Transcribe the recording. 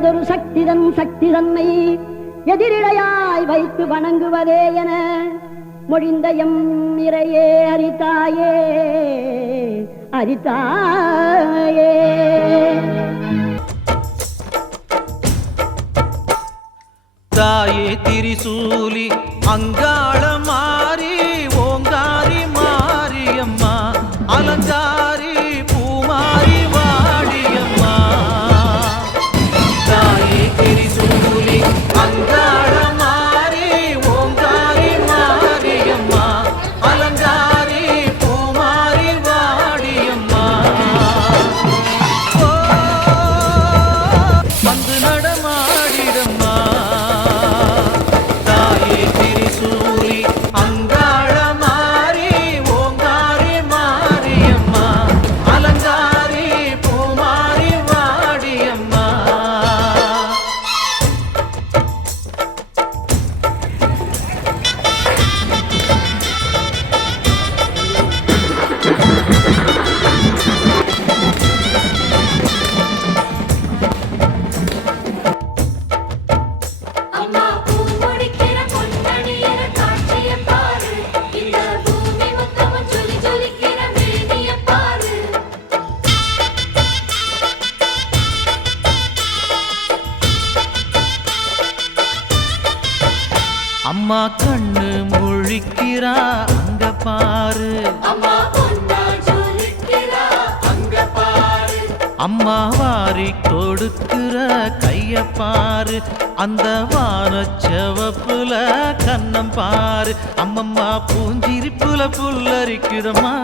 மிக்கதொரு சக்தி தன்னை எதிரிடையாய் வைத்து வணங்குவதே என மொழிந்த எம் இறையே அரித்தாயே அரித்தாயே. தாயே திரிசூலி அங்காள மாறி ஓங்காரி மாரியம்மா அலங்காரி பூமாரி வாடியம்மா. தாயே திரிசூலி அங்காள மாறி ஓங்காரி மாரியம்மா அலங்காரி பூமாரி வாடியம்மா. வந்து நடமாடிடம்மா அங்காள மாறி ஓங்காரி மாரியம்மா அலங்காரி பூமாரி வாடியம்மா. அம்மா கண்ணு முழிக்கிறா அங்க பாரு, அம்மா வாரி கொடுக்கிற கைய பாரு, அந்த வானச்சவப்புல கண்ணம் பாரு. அம்மம்மா பூஞ்சிரிப்புல புல்லரிக்குதம்மா.